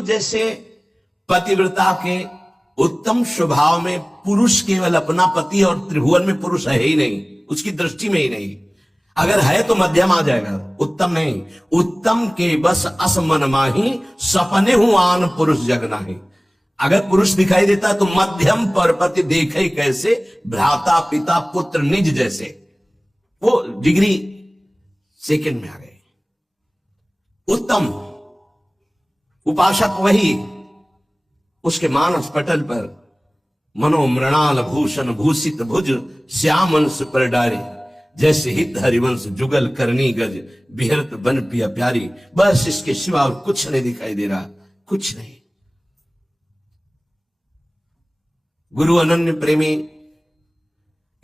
किंतु जैसे पतिव्रता के उत्तम स्वभाव में पुरुष केवल अपना पति और त्रिभुवन में पुरुष है ही नहीं, उसकी दृष्टि में ही नहीं, अगर है तो मध्यम आ जाएगा, उत्तम नहीं। उत्तम के बस असमन माही सपने हूं आन पुरुष जग नाही। अगर पुरुष दिखाई देता तो मध्यम परपति देखे कैसे, भ्राता पिता पुत्र निज जैसे, वो डिग्री सेकंड में आ गए। उत्तम उपासक वही, उसके मानस पटल पर मनो मृणाल भूषण भूषित भुज श्यामंश पर डारे, जैसे हित हरिवंश जुगल करनी गज बिहरत बन पिया प्यारी। बस इसके सिवा और कुछ नहीं दिखाई दे रहा, कुछ नहीं। गुरु अनन्य प्रेमी,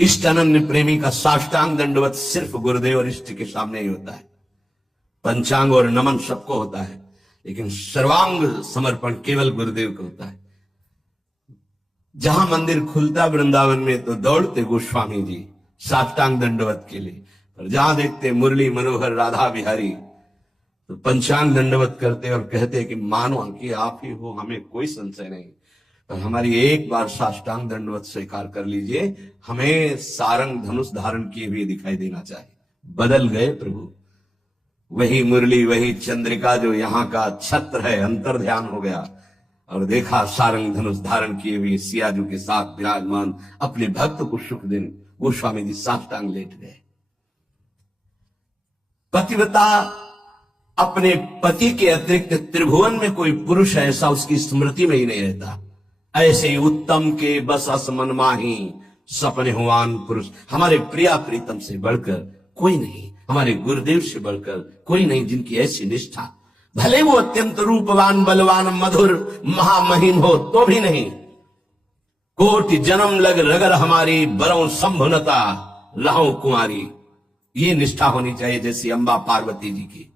इष्ट अनन्य प्रेमी का साष्टांग दंडवत सिर्फ गुरुदेव और इष्ट के सामने ही होता है। पंचांग और नमन सबको होता है, लेकिन सर्वांग समर्पण केवल गुरुदेव को होता है। जहां मंदिर खुलता वृंदावन में तो दौड़ते गोस्वामी जी साष्टांग दंडवत के लिए, और जहां देखते मुरली मनोहर राधा बिहारी तो पंचांग दंडवत करते और कहते कि मानो कि आप ही हो, हमें कोई संशय नहीं, पर हमारी एक बार साष्टांग दंडवत स्वीकार कर लीजिए, हमें सारंग धनुष धारण किए हुए दिखाई देना चाहिए। बदल गए प्रभु, वही मुरली वही चंद्रिका जो यहाँ का छत्र है अंतर ध्यान हो गया, और देखा सारंग धनुष धारण किए हुए सियाजू के साथ विराजमान अपने भक्त को सुख देने गोस्वामी जी साष्टांग लेट गए। पतिव्रता अपने पति के अतिरिक्त त्रिभुवन में कोई पुरुष ऐसा उसकी स्मृति में ही नहीं रहता। ऐसे ही उत्तम के बस असमन माही सपने हुआन पुरुष, हमारे प्रिया प्रीतम से बढ़कर कोई नहीं, हमारे गुरुदेव से बढ़कर कोई नहीं, जिनकी ऐसी निष्ठा, भले वो अत्यंत रूपवान बलवान मधुर महामहिम हो तो भी नहीं। कोटि जन्म लग रगर हमारी बरों संभुनता रहो कुमारी, ये निष्ठा होनी चाहिए जैसी अंबा पार्वती जी की।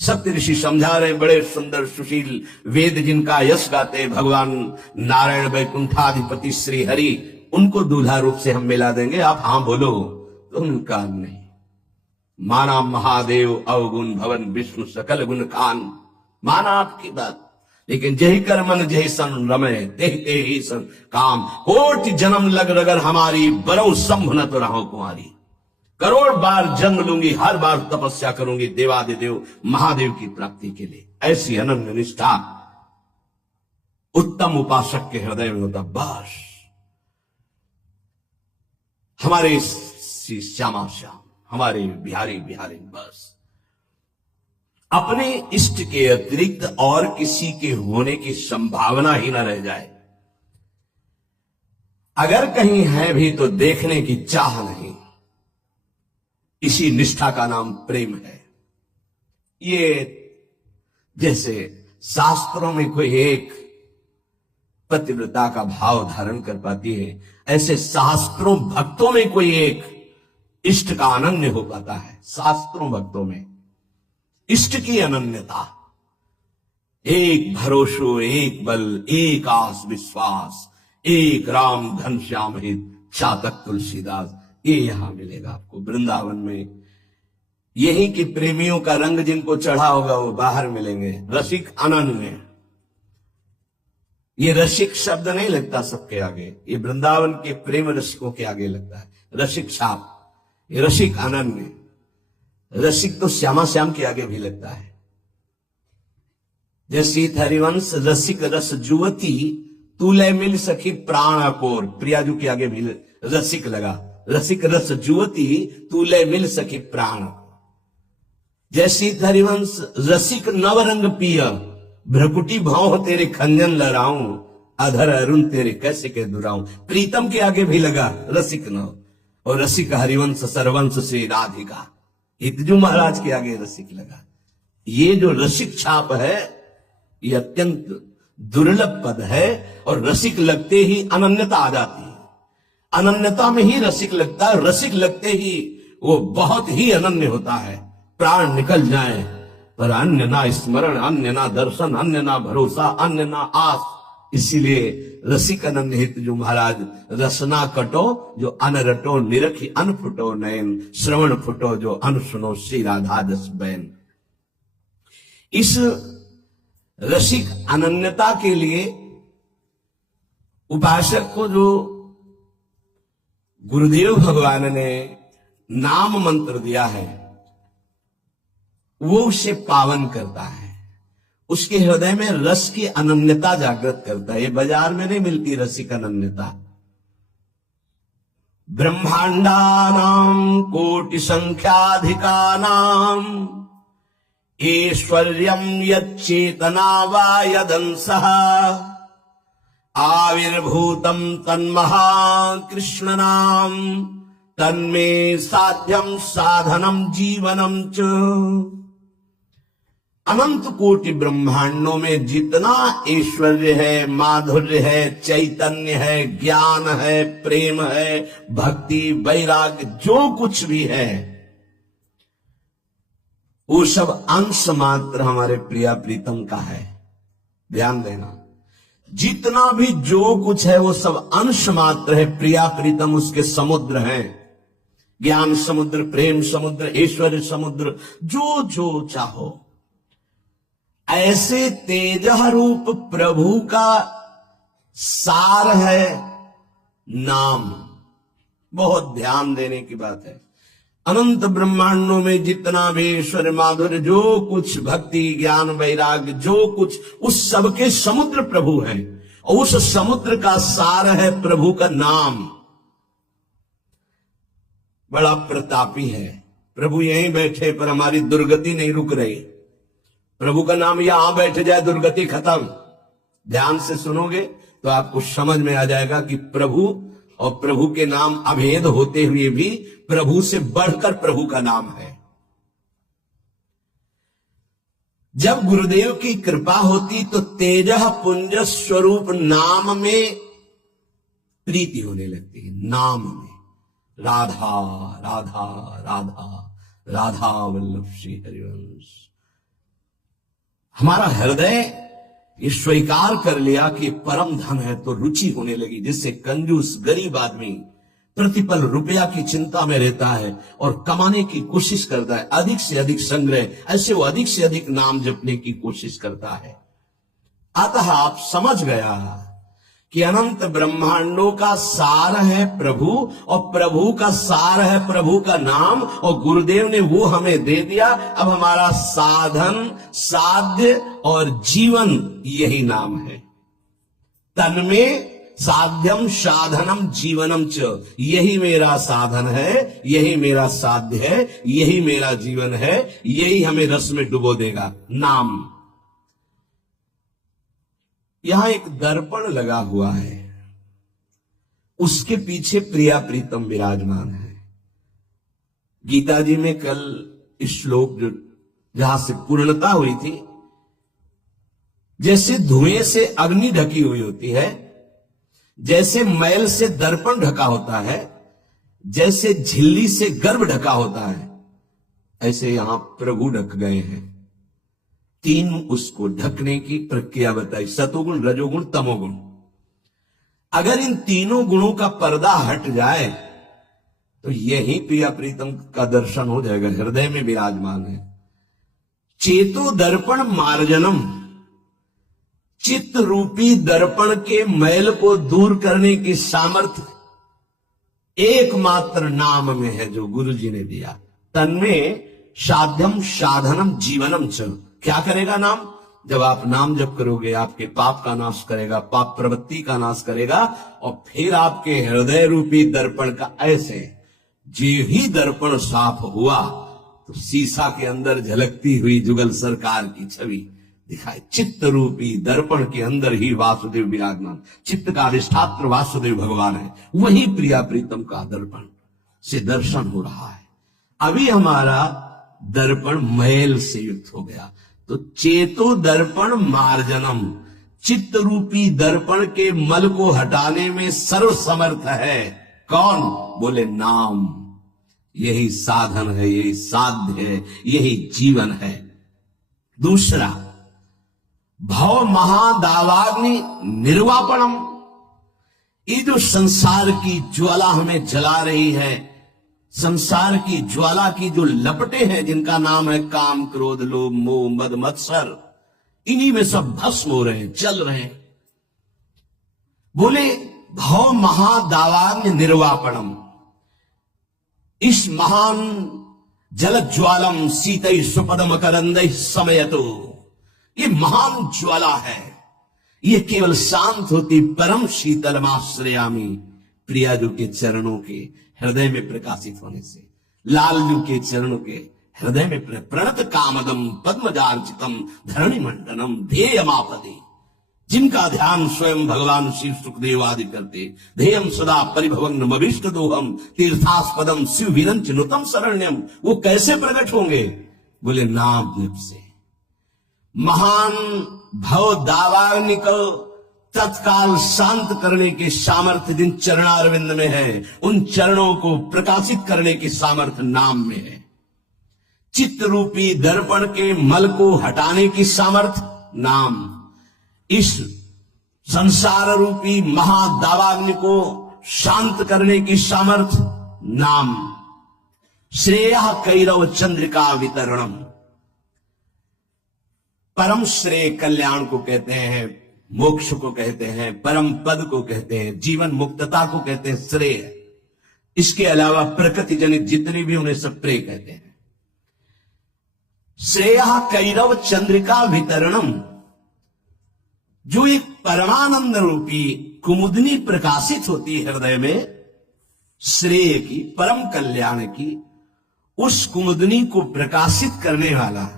सप्त ऋषि समझा रहे, बड़े सुंदर सुशील वेद जिनका यश गाते भगवान नारायण वैकुंठाधिपति श्री हरि, उनको दूल्हा रूप से हम मिला देंगे, आप हां बोलो तो उनका नहीं। माना महादेव अवगुण भवन विष्णु सकल गुण खान, माना आपकी बात, लेकिन जही कर मन जही सन रमय ते ही सन काम। कोटि जन्म लग रगर हमारी बरौ संभुनत रहो कुमारी, करोड़ बार जन्म लूंगी, हर बार तपस्या करूंगी देवादिदेव महादेव की प्राप्ति के लिए। ऐसी अनन्य निष्ठा उत्तम उपासक के हृदय में होता। बस हमारे श्यामा श्याम, हमारे बिहारी बिहारी, बस अपने इष्ट के अतिरिक्त और किसी के होने की संभावना ही न रह जाए। अगर कहीं है भी तो देखने की चाह नहीं। इसी निष्ठा का नाम प्रेम है। ये जैसे शास्त्रों में कोई एक पतिव्रता का भाव धारण कर पाती है, ऐसे शास्त्रों भक्तों में कोई एक इष्ट का अनन्य हो पाता है। शास्त्रों भक्तों में इष्ट की अनन्यता, एक भरोसो एक बल एक आस विश्वास, एक राम घनश्याम हित चातक तुलसीदास, ये यहां मिलेगा आपको वृंदावन में। यही कि प्रेमियों का रंग जिनको चढ़ा होगा वो बाहर मिलेंगे। रसिक अनन्य, ये रसिक शब्द नहीं लगता सबके आगे, ये वृंदावन के प्रेम रसिकों के आगे लगता है रसिक छाप। ये रसिक अनन्य, रसिक तो श्यामा श्याम के आगे भी लगता है। जैसी हरिवंश रसिक रस जुवती तूले मिल सखी प्राण अकोर, प्रियाजू के आगे भी रसिक लगा। रसिक रस जुवती तूले मिल सखी प्राण। जैसी हरिवंश रसिक नवरंग पिय भ्रकुटी भाव तेरे खंजन लहराऊं, अधर अरुण तेरे कैसे के दुराऊं। प्रीतम के आगे भी लगा रसिक नव, और रसिक हरिवंश सरवंश से राधिका, हितजू महाराज के आगे रसिक लगा। ये जो रसिक छाप है ये अत्यंत दुर्लभ पद है, और रसिक लगते ही अनन्यता आ जाती है। अनन्यता में ही रसिक लगता है, रसिक लगते ही वो बहुत ही अनन्य होता है। प्राण निकल जाए पर अन्य ना स्मरण, अन्य ना दर्शन, अन्य ना भरोसा, अन्य ना आस। इसीलिए रसिक अनन्य हित जो महाराज, रसना कटो जो अन रटो, निरखी अन फुटो नयन, श्रवण फुटो जो अन सुनो श्री राधा जस बैन। इस रसिक अनन्यता के लिए उपासक को जो गुरुदेव भगवान ने नाम मंत्र दिया है वो उसे पावन करता है, उसके हृदय में रस की अनन्यता जागृत करता है। ये बाजार में नहीं मिलती रसिक अनन्यता। ब्रह्मांडानां कोटि संख्याधिकानां ऐश्वर्यं यच्चेतना वा यदंसः आविर्भूतं तन्महाकृष्णनाम तन्मे साध्यम साधनम जीवनम च। अनंत कोटि ब्रह्मांडों में जितना ऐश्वर्य है, माधुर्य है, चैतन्य है, ज्ञान है, प्रेम है, भक्ति, वैराग्य, जो कुछ भी है वो सब अंश मात्र हमारे प्रिया प्रीतम का है। ध्यान देना, जितना भी जो कुछ है वो सब अंश मात्र है। प्रिया प्रीतम उसके समुद्र हैं, ज्ञान समुद्र, प्रेम समुद्र, ऐश्वर्य समुद्र, जो जो चाहो। ऐसे तेजः रूप प्रभु का सार है नाम। बहुत ध्यान देने की बात है। अनंत ब्रह्मांडों में जितना भी ऐश्वर्य, माधुर्य, जो कुछ भक्ति, ज्ञान, वैराग्य, जो कुछ, उस सबके समुद्र प्रभु हैं और उस समुद्र का सार है प्रभु का नाम। बड़ा प्रतापी है प्रभु। यहीं बैठे पर हमारी दुर्गति नहीं रुक रही। प्रभु का नाम यहां बैठ जाए दुर्गति खत्म। ध्यान से सुनोगे तो आपको समझ में आ जाएगा कि प्रभु और प्रभु के नाम अभेद होते हुए भी प्रभु से बढ़कर प्रभु का नाम है। जब गुरुदेव की कृपा होती तो तेजः पुंज स्वरूप नाम में प्रीति होने लगती है। नाम में राधा राधा राधा राधा वल्लभ श्री हरिवंश। हमारा हृदय ये स्वीकार कर लिया कि परम धन है तो रुचि होने लगी, जिससे कंजूस गरीब आदमी प्रतिपल रुपया की चिंता में रहता है और कमाने की कोशिश करता है, अधिक से अधिक संग्रह, ऐसे वो अधिक से अधिक नाम जपने की कोशिश करता है। अतः आप समझ गया कि अनंत ब्रह्मांडों का सार है प्रभु और प्रभु का सार है प्रभु का नाम, और गुरुदेव ने वो हमें दे दिया। अब हमारा साधन, साध्य और जीवन यही नाम है। तन्मे साध्यम साधनम जीवनम च। यही मेरा साधन है, यही मेरा साध्य है, यही मेरा जीवन है, यही हमें रस में डुबो देगा। नाम। यहां एक दर्पण लगा हुआ है, उसके पीछे प्रिया प्रीतम विराजमान है। गीता जी में कल श्लोक जो जहां से पूर्णता हुई थी, जैसे धुएं से अग्नि ढकी हुई होती है, जैसे मैल से दर्पण ढका होता है, जैसे झिल्ली से गर्भ ढका होता है, ऐसे यहां प्रभु ढक गए हैं। तीन उसको ढकने की प्रक्रिया बताई, सतोगुण, रजोगुण, तमोगुण। अगर इन तीनों गुणों का पर्दा हट जाए तो यही प्रिया प्रीतम का दर्शन हो जाएगा। हृदय में विराजमान है। चेतो दर्पण मार्जनम। चित्त रूपी दर्पण के मैल को दूर करने की सामर्थ्य एकमात्र नाम में है जो गुरु जी ने दिया। तन्में साध्यम साधनम जीवनम च। क्या करेगा नाम? जब आप नाम जप करोगे आपके पाप का नाश करेगा, पाप प्रवृत्ति का नाश करेगा, और फिर आपके हृदय रूपी दर्पण का ऐसे जो ही दर्पण साफ हुआ तो शीशा के अंदर झलकती हुई जुगल सरकार की छवि दिखाई। चित्त रूपी दर्पण के अंदर ही वासुदेव विराजमान। चित्त का अधिष्ठात्र वासुदेव भगवान है। वही प्रिया प्रीतम का दर्पण से दर्शन हो रहा है। अभी हमारा दर्पण मैल से युक्त हो गया तो चेतो दर्पण मार्जनम। चित्त रूपी दर्पण के मल को हटाने में सर्वसमर्थ है कौन? बोले नाम। यही साधन है, यही साध्य है, यही जीवन है। दूसरा, भव महादावाग्नि निर्वापणम। ये जो संसार की ज्वाला हमें जला रही है, संसार की ज्वाला की जो लपटें हैं जिनका नाम है काम, क्रोध, लोभ, मोह, मद, मत्सर, इन्हीं में सब भस्म हो रहे हैं, चल रहे हैं। बोले भव महादावान्य निर्वापणम, इस महान जलज्वालम सीतै सुपदम करंदै समयतो, ये महान ज्वाला है, ये केवल शांत होती परम शीतलमाश्रयामी, प्रियाजू के चरणों के हृदय में प्रकाशित होने से, लालजू के चरणों के हृदय में प्रणत कामदम पद्मजार्चितम धरणी मंडनम ध्येयमापदे, जिनका ध्यान स्वयं भगवान शिव सुखदेव आदि करते, ध्येयम सदा परिभवग्नम अभीष्ट दोहम तीर्थास्पदम शिव विरंच नुतम शरण्यम, वो कैसे प्रकट होंगे? बोले नाम जप से। महान भव दावाग्नि को तत्काल शांत करने के सामर्थ्य जिन चरणारविंद में है, उन चरणों को प्रकाशित करने की सामर्थ्य नाम में है। चित्त रूपी दर्पण के मल को हटाने की सामर्थ्य नाम, इस संसार रूपी महादावाग्नि को शांत करने की सामर्थ्य नाम। श्रेय कैरव चंद्रिका वितरणम, परम श्रेय कल्याण को कहते हैं, मोक्ष को कहते हैं, परम पद को कहते हैं, जीवन मुक्तता को कहते हैं श्रेय। इसके अलावा प्रकृति जनित जितने भी उन्हें सब प्रेय कहते हैं। श्रेय कैरव चंद्रिका वितरणम, जो एक परमानंद रूपी कुमुदनी प्रकाशित होती है हृदय में, श्रेय की, परम कल्याण की, उस कुमुदनी को प्रकाशित करने वाला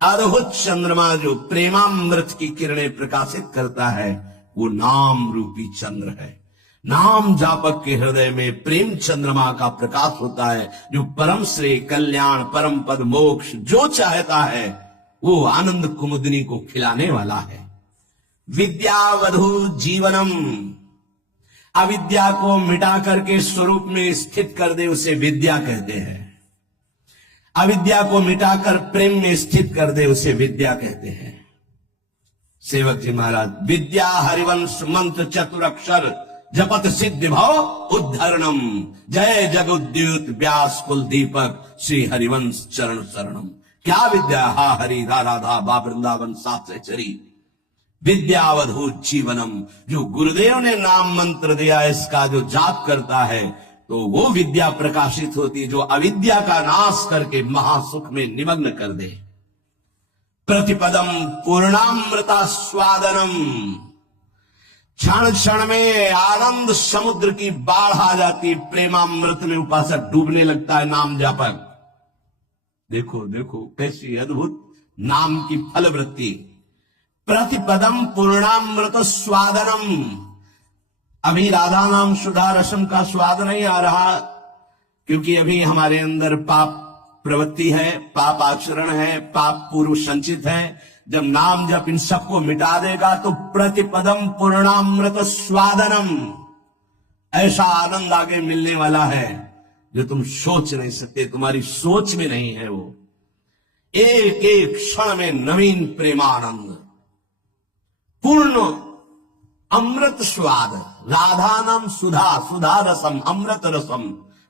अद्भुत चंद्रमा जो प्रेमामृत की किरणें प्रकाशित करता है, वो नाम रूपी चंद्र है। नाम जापक के हृदय में प्रेम चंद्रमा का प्रकाश होता है, जो परम श्रेय कल्याण परम पद मोक्ष जो चाहता है वो आनंद कुमुदनी को खिलाने वाला है। विद्यावधु जीवनम, अविद्या को मिटा करके स्वरूप में स्थित कर दे उसे विद्या कहते हैं। अविद्या को मिटाकर प्रेम में स्थित कर दे उसे विद्या कहते हैं। सेवक जी महाराज, विद्या हरिवंश मंत्र चतुरक्षर जपत सिद्धि भव उद्धरणम, जय जगुद्युत व्यास कुल दीपक श्री हरिवंश चरण शरणम। क्या विद्या? हा हरि धा राधा बा वृंदावन सात चरी, विद्यावधूत जीवनम, जो गुरुदेव ने नाम मंत्र दिया इसका जो जाप करता है तो वो विद्या प्रकाशित होती, जो अविद्या का नाश करके महासुख में निमग्न कर दे। प्रतिपदम पूर्णामृता स्वादनम, क्षण क्षण में आनंद समुद्र की बाढ़ आ जाती, प्रेमामृत में उपासक डूबने लगता है नाम जापक। देखो देखो कैसी अद्भुत नाम की फलवृत्ति। प्रतिपदम पूर्णामृत स्वादनम, अभी राधा नाम सुधा रसम का स्वाद नहीं आ रहा, क्योंकि अभी हमारे अंदर पाप प्रवृत्ति है, पाप आचरण है, पाप पूर्व संचित है। जब नाम जब इन सबको मिटा देगा तो प्रतिपदम पूर्णामृत स्वादनम, ऐसा आनंद आगे मिलने वाला है जो तुम सोच नहीं सकते, तुम्हारी सोच में नहीं है। वो एक एक क्षण में नवीन प्रेमानंद, पूर्ण अमृत स्वाद, राधा नाम सुधा, सुधा रसम अमृत रसम,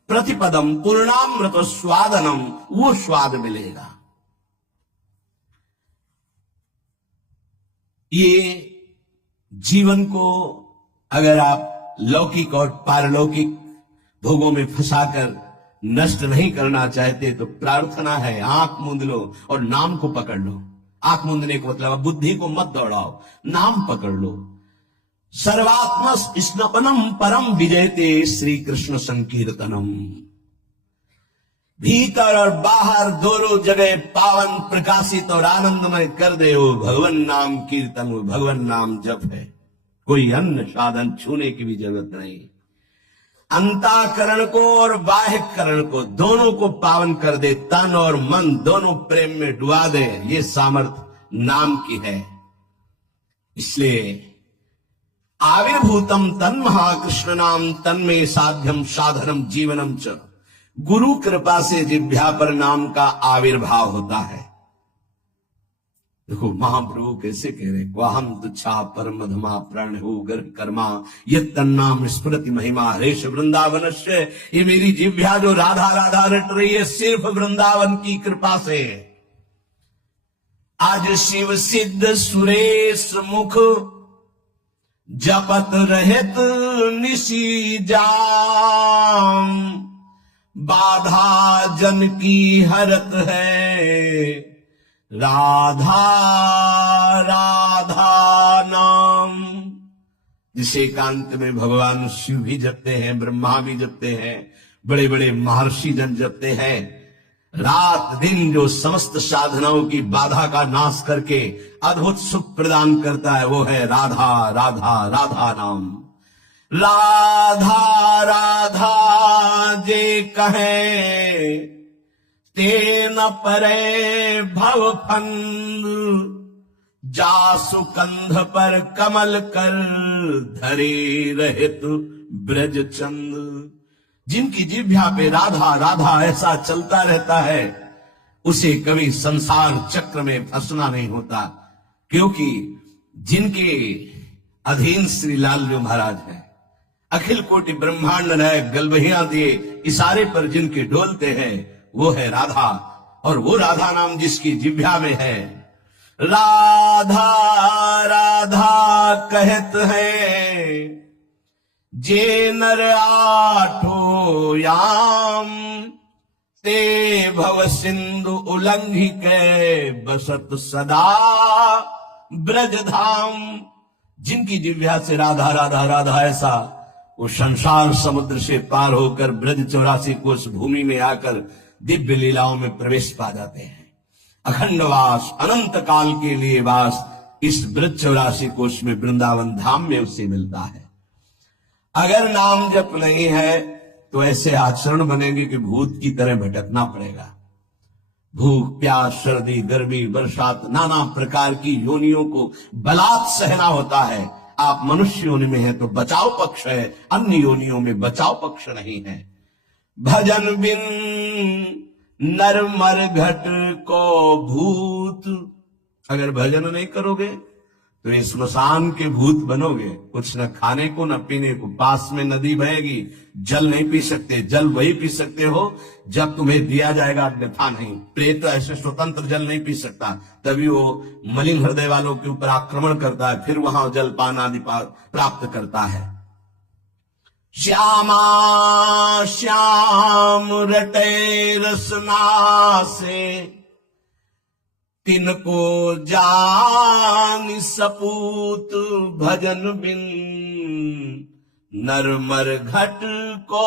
प्रतिपदम पूर्णामृत स्वादनम, वो स्वाद मिलेगा। ये जीवन को अगर आप लौकिक और पारलौकिक भोगों में फंसाकर नष्ट नहीं करना चाहते तो प्रार्थना है, आंख मूंद लो और नाम को पकड़ लो। आंख मूंदने को मतलब बुद्धि को मत दौड़ाओ, नाम पकड़ लो। सर्वात्म स्नपनम परम विजयते श्री कृष्ण संकीर्तनम, भीतर और बाहर दोनों जगह पावन प्रकाशित और आनंदमय कर दे वो भगवान नाम कीर्तन, वो भगवान नाम जप है। कोई अन्य साधन छूने की भी जरूरत नहीं। अंतःकरण को और बाह्यकरण को दोनों को पावन कर दे, तन और मन दोनों प्रेम में डुबा दे, ये सामर्थ्य नाम की है। इसलिए आविर्भूतम तन महाकृष्ण नाम तन्मे साध्यम साधनम जीवनम च, गुरु कृपा से जिह्वा पर नाम का आविर्भाव होता है। देखो महाप्रभु कैसे कह रहे, क्वाहम तुच्छा परम मधमा प्राण हो गर्भ कर्मा यद तन्नाम स्मृति महिमा हरेश वृंदावनस्य। ये मेरी जिह्वा जो राधा राधा रट रही है सिर्फ वृंदावन की कृपा से। आज शिव सिद्ध सुरेश मुख जपत रहत निशी जाम, बाधा जन की हरत है राधा राधा नाम। जिसे एकांत में भगवान शिव भी जपते हैं, ब्रह्मा भी जपते हैं, बड़े बड़े महर्षि जन जपते हैं। रात दिन जो समस्त साधनाओं की बाधा का नाश करके अद्भुत सुख प्रदान करता है, वो है राधा राधा राधा नाम। राधा राधा जे कहे ते न परे भव फंद, जासु कंध पर कमल कर धरे रहित ब्रज चंद। जिनकी जिह्वा पे राधा राधा ऐसा चलता रहता है, उसे कभी संसार चक्र में फंसना नहीं होता, क्योंकि जिनके अधीन श्री लालजू महाराज है, अखिल कोटि ब्रह्मांड नायक गलबहियां दिए इशारे पर जिनके डोलते हैं, वो है राधा। और वो राधा नाम जिसकी जिह्वा में है, राधा राधा कहत है जे नर आठो याम, ते भव सिंधु उल्लंघि के बसत सदा ब्रज धाम। जिनकी जिह्वा से राधा राधा राधा ऐसा वो संसार समुद्र से पार होकर ब्रज 84 कोस भूमि में आकर दिव्य लीलाओं में प्रवेश पा जाते हैं। अखंड वास, अनंत काल के लिए वास इस ब्रज 84 कोस में वृंदावन धाम में उसे मिलता है। अगर नाम जप नहीं है तो ऐसे आचरण बनेंगे कि भूत की तरह भटकना पड़ेगा। भूख प्यास सर्दी गर्मी बरसात नाना प्रकार की योनियों को बलात् सहना होता है। आप मनुष्य योनि में है तो बचाव पक्ष है, अन्य योनियों में बचाव पक्ष नहीं है। भजन बिन नर मर घट को भूत, अगर भजन नहीं करोगे तो ये स्मशान के भूत बनोगे। कुछ न खाने को न पीने को, पास में नदी बहेगी, जल नहीं पी सकते। जल वही पी सकते हो जब तुम्हें दिया जाएगा, अन्यथा नहीं। प्रेत ऐसे स्वतंत्र जल नहीं पी सकता, तभी वो मलिन हृदय वालों के ऊपर आक्रमण करता है, फिर वहां जल पान आदि प्राप्त करता है। श्यामा श्याम रटे रसना से, तिनको जान सपूत भजन बिन नर मर घट को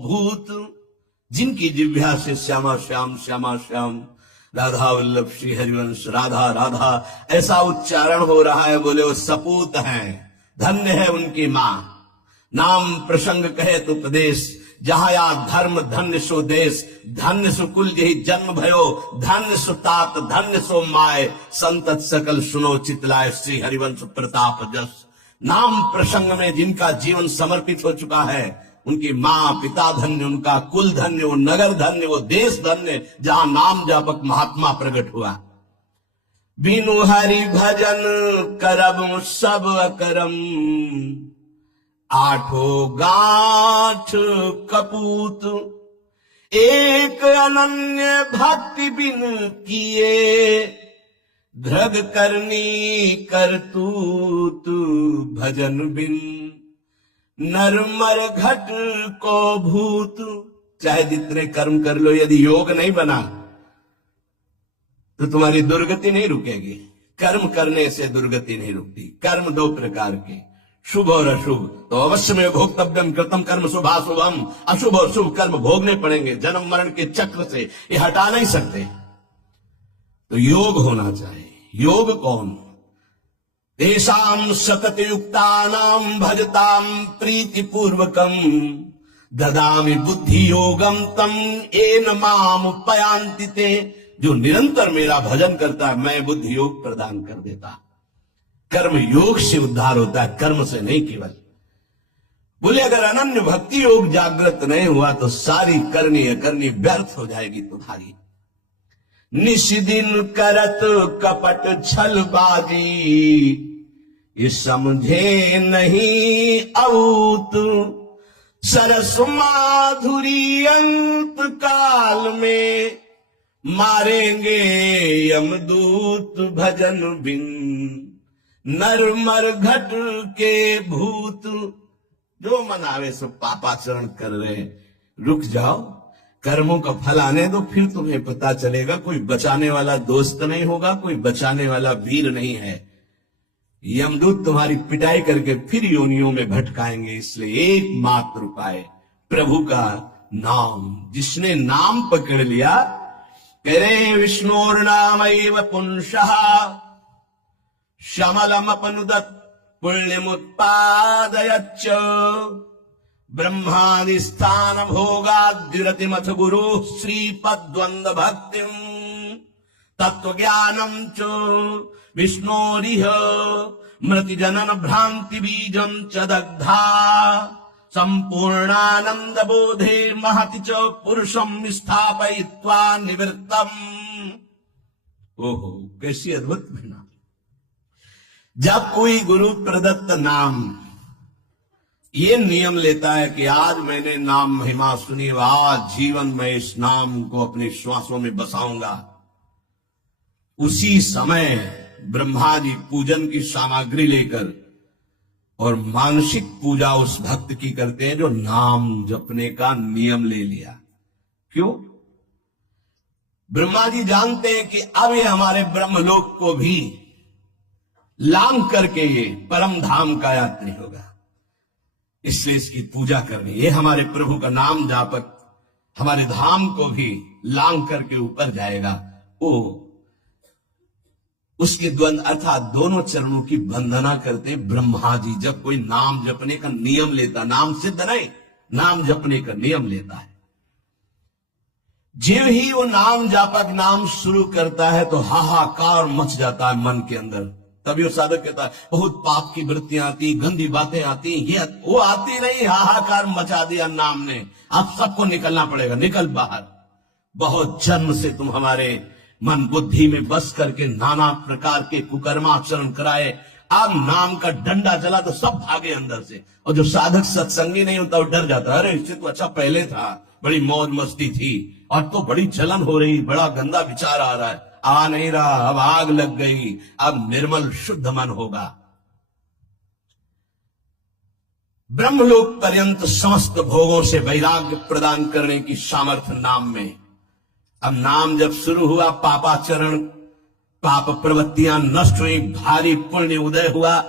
भूत। जिनकी जिह्वा से श्यामा श्याम श्यामा श्याम राधा वल्लभ श्री हरिवंश राधा राधा ऐसा उच्चारण हो रहा है, बोले वो सपूत हैं, धन्य है उनकी मां। नाम प्रसंग कहे तो प्रदेश, जहां या धर्म धन्य सो देश, धन्य सो कुल यही जन्म भयो, धन्य सो तात धन्य सो माय, संतत सकल सुनो चितलाय श्री हरिवंश प्रताप जस। नाम प्रसंग में जिनका जीवन समर्पित हो चुका है, उनकी माँ पिता धन्य, उनका कुल धन्य, वो नगर धन्य, वो देश धन्य, जहां नाम जापक महात्मा प्रकट हुआ। बिनु हरि भजन करब सब अकरम, आठो गांठ कपूत। एक अनन्य भक्ति बिन किए, धृग करनी करतूत भजन बिन नर मर घट को भूत। चाहे जितने कर्म कर लो, यदि योग नहीं बना तो तुम्हारी दुर्गति नहीं रुकेगी। कर्म करने से दुर्गति नहीं रुकती। कर्म दो प्रकार के, शुभ और अशुभ। तो अवश्य में भोक्तव्यम कृतम कर्म शुभाशुभम, अशुभ और शुभ कर्म भोगने पड़ेंगे। जन्म मरण के चक्र से ये हटा नहीं सकते। तो योग होना चाहिए। योग कौन? तेषाम सतत युक्तानाम भजताम प्रीति पूर्वकम, ददामि बुद्धि योगम तम येन माम पयांति ते। जो निरंतर मेरा भजन करता है, मैं बुद्धि योग प्रदान कर देता। कर्म योग से उद्धार होता है, कर्म से नहीं केवल। बोले अगर अनन्य भक्ति योग जागृत नहीं हुआ तो सारी करनी अकरनी व्यर्थ हो जाएगी तुम्हारी। निष्दिन करत कपट छलबाजी, ये समझे नहीं अऊत। सरस माधुरी अंत काल में, मारेंगे यमदूत भजन बिन, नरमर घट के भूत। जो मन आवे सो पापाचरण कर रहे हैं, रुक जाओ, कर्मों का फल आने दो, फिर तुम्हें पता चलेगा। कोई बचाने वाला दोस्त नहीं होगा, कोई बचाने वाला वीर नहीं है। यमदूत तुम्हारी पिटाई करके फिर योनियों में भटकाएंगे। इसलिए एकमात्र उपाय प्रभु का नाम। जिसने नाम पकड़ लिया, कह रहे विष्णुर्नामैव पुंसः शमलमपनुदत् पुण्यमुत्पादयच्च, ब्रह्मादिस्थान भोगाद्युरतिमथ गुरु श्रीपद्वंद भक्तिम, तत्वज्ञानम च विष्णोरिह मृति जनन भ्रांति बीजम च दग्धा, संपूर्णानंद बोधे महति च पुरुषम स्थापयित्वा निवृत्तम। ओहो, कैसी अद्भुत घटना। जब कोई गुरु प्रदत्त नाम ये नियम लेता है कि आज मैंने नाम महिमा सुनी, आज जीवन में इस नाम को अपने श्वासों में बसाऊंगा, उसी समय ब्रह्मा जी पूजन की सामग्री लेकर और मानसिक पूजा उस भक्त की करते हैं जो नाम जपने का नियम ले लिया। क्यों? ब्रह्मा जी जानते हैं कि अब ये हमारे ब्रह्मलोक को भी लांघ करके ये परम धाम का यात्री होगा, इसलिए इसकी पूजा करनी। ये हमारे प्रभु का नाम जापक हमारे धाम को भी लांघ करके ऊपर जाएगा। वो उसके द्वंद अर्थात दोनों चरणों की वंदना करते ब्रह्मा जी। जब कोई नाम जपने का नियम लेता, नाम सिद्ध नहीं, नाम जपने का नियम लेता है, जब ही वो नाम जापक नाम शुरू करता है तो हाहाकार मच जाता है मन के अंदर। तभी वो साधक कहता है बहुत पाप की वृत्तियां आती, गंदी बातें आती, ये वो आती नहीं, हाहाकार मचा दिया नाम ने। अब सबको निकलना पड़ेगा, निकल बाहर। बहुत जन्म से तुम हमारे मन बुद्धि में बस करके नाना प्रकार के कुकर्माचरण कराए, अब नाम का डंडा चला तो सब भागे अंदर से। और जो साधक सत्संगी नहीं होता वो डर जाता है, अरे इससे तो अच्छा पहले था, बड़ी मौज मस्ती थी, और तो बड़ी जलन हो रही, बड़ा गंदा विचार आ रहा है। आ नहीं रहा, अब आग लग गई, अब निर्मल शुद्ध मन होगा। ब्रह्मलोक पर्यंत समस्त भोगों से वैराग्य प्रदान करने की सामर्थ्य नाम में। अब नाम जब शुरू हुआ, पापाचरण पाप प्रवृत्तियां नष्ट हुई, भारी पुण्य उदय हुआ,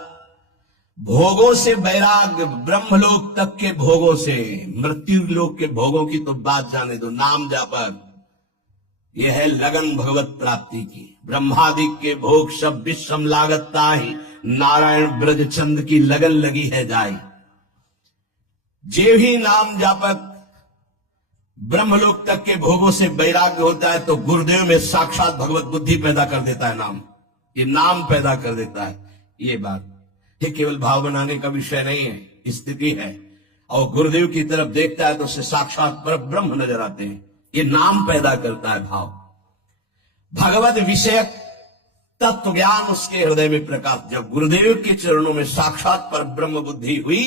भोगों से वैराग्य, ब्रह्मलोक तक के भोगों से, मृत्यु लोक के भोगों की तो बात जाने दो। नाम जापक यह है लगन भगवत प्राप्ति की। ब्रह्मादिक के भोग सब विश्रम लागता ही, नारायण ब्रज चंद की लगन लगी है जाई। जे भी नाम जापक ब्रह्मलोक तक के भोगों से वैराग्य होता है तो गुरुदेव में साक्षात भगवत बुद्धि पैदा कर देता है। नाम, ये नाम पैदा कर देता है। ये बात ये केवल भाव बनाने का विषय नहीं है, स्थिति है। और गुरुदेव की तरफ देखता है तो उससे साक्षात पर ब्रह्म नजर आते हैं। ये नाम पैदा करता है भाव। भगवत विषयक तत्व ज्ञान उसके हृदय में प्रकाश। जब गुरुदेव के चरणों में साक्षात पर ब्रह्म बुद्धि हुई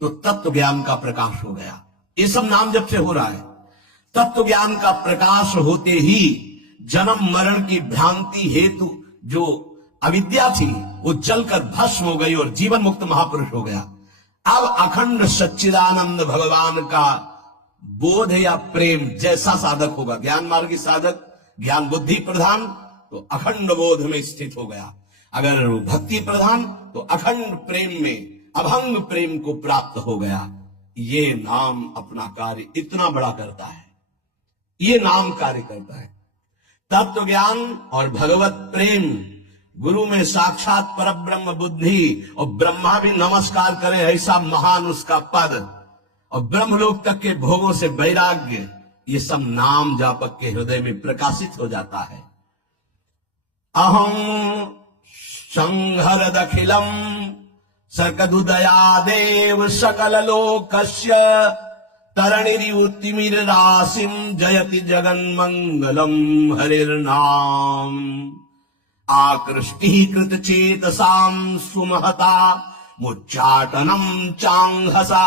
तो तत्व ज्ञान का प्रकाश हो गया। ये सब नाम जब से हो रहा है। तत्व ज्ञान का प्रकाश होते ही जन्म मरण की भ्रांति हेतु जो अविद्या थी वो जलकर भस्म हो गई और जीवन मुक्त महापुरुष हो गया। अब अखंड सच्चिदानंद भगवान का बोध या प्रेम जैसा साधक होगा, ज्ञान मार्गी साधक, ज्ञान बुद्धि प्रधान तो अखंड बोध में स्थित हो गया। अगर भक्ति प्रधान तो अखंड प्रेम में, अभंग प्रेम को प्राप्त हो गया। ये नाम अपना कार्य इतना बड़ा करता है, ये नाम कार्य करता है। तत्व ज्ञान और भगवत प्रेम, गुरु में साक्षात पर ब्रह्म बुद्धि, और ब्रह्मा भी नमस्कार करें ऐसा महान उसका पद, और ब्रह्मलोक तक के भोगों से वैराग्य, ये सब नाम जापक के हृदय में प्रकाशित हो जाता है। अहं संहरद अखिलम सकदुदयादेव सकल लोकस्य तरणिरिवृत्तिमिर राशिम जयति जगन्मंगलम हरिर्नाम। आकृष्टि कृत चेतसाम सुमहता मुच्चाटनम चांघसा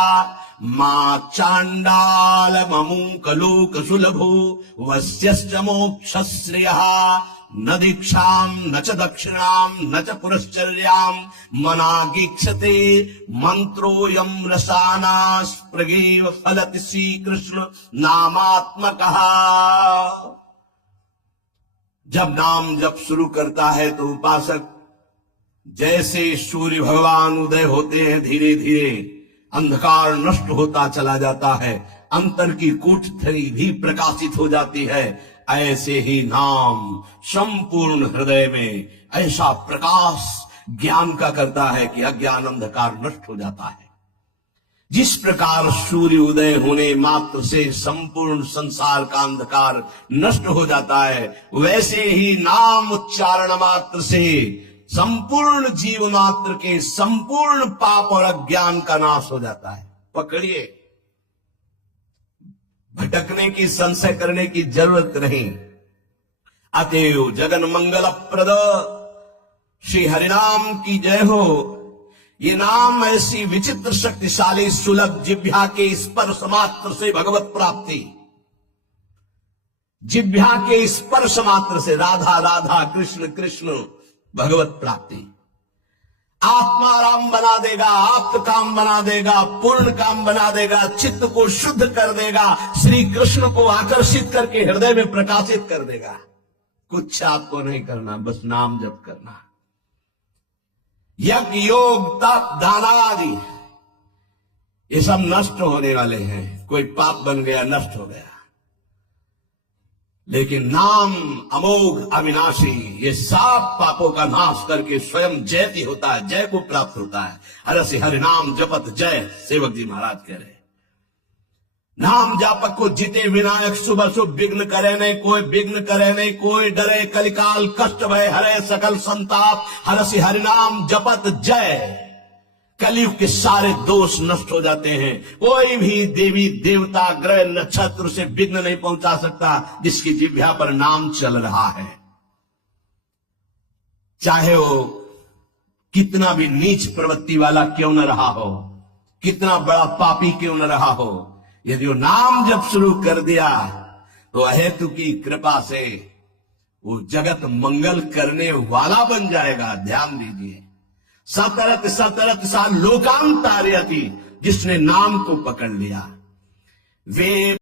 मां चांडाल ममूकलोक सुलभो वस्यश्च मोक्षश्रेयः न दीक्षाम न च दक्षिणाम न च पुरश्चर्याम मनागीक्षते मंत्रोयम रसानास प्रगेव फलति श्रीकृष्ण नामात्मकः। जब नाम जप शुरू करता है तो उपासक जैसे सूर्य भगवान उदय होते हैं, धीरे धीरे अंधकार नष्ट होता चला जाता है, अंतर की कोठरी भी प्रकाशित हो जाती है, ऐसे ही नाम संपूर्ण हृदय में ऐसा प्रकाश ज्ञान का करता है कि अज्ञान अंधकार नष्ट हो जाता है। जिस प्रकार सूर्य उदय होने मात्र से संपूर्ण संसार का अंधकार नष्ट हो जाता है, वैसे ही नाम उच्चारण मात्र से संपूर्ण जीव मात्र के संपूर्ण पाप और अज्ञान का नाश हो जाता है। पकड़िए, भटकने की, संशय करने की जरूरत नहीं। अतएव जगन मंगल प्रद श्री हरिनाम की जय हो। ये नाम ऐसी विचित्र शक्तिशाली सुलभ जिह्वा के स्पर्श मात्र से भगवत प्राप्ति, जिह्वा के स्पर्श मात्र से राधा राधा कृष्ण कृष्ण भगवत प्राप्ति आत्मा राम बना देगा, आप्त काम बना देगा, पूर्ण काम बना देगा, चित्त को शुद्ध कर देगा, श्री कृष्ण को आकर्षित करके हृदय में प्रकाशित कर देगा। कुछ आपको नहीं करना, बस नाम जप करना। यज्ञ योग तप दान आदि ये सब नष्ट होने वाले हैं। कोई पाप बन गया, नष्ट हो गया, लेकिन नाम अमोघ अविनाशी ये सब पापों का नाश करके स्वयं जयति होता है, जय को प्राप्त होता है। हरसि हरि नाम जपत जय, सेवक जी महाराज कह रहे। नाम जापक को जिते विनायक शुभ शुभ विघ्न करे नहीं, कोई विघ्न करे नहीं, कोई डरे कलिकाल कष्ट भय हरे सकल संताप। हरसि हरि नाम जपत जय, कलयुग के सारे दोष नष्ट हो जाते हैं। कोई भी देवी देवता ग्रह नक्षत्र से विघ्न नहीं पहुंचा सकता जिसकी जिह्वा पर नाम चल रहा है। चाहे वो कितना भी नीच प्रवृत्ति वाला क्यों न रहा हो, कितना बड़ा पापी क्यों न रहा हो, यदि वो नाम जब शुरू कर दिया तो अहेतु की कृपा से वो जगत मंगल करने वाला बन जाएगा। ध्यान दीजिए, सतरत सतरत सा लोकांतार्यति, जिसने नाम को पकड़ लिया वे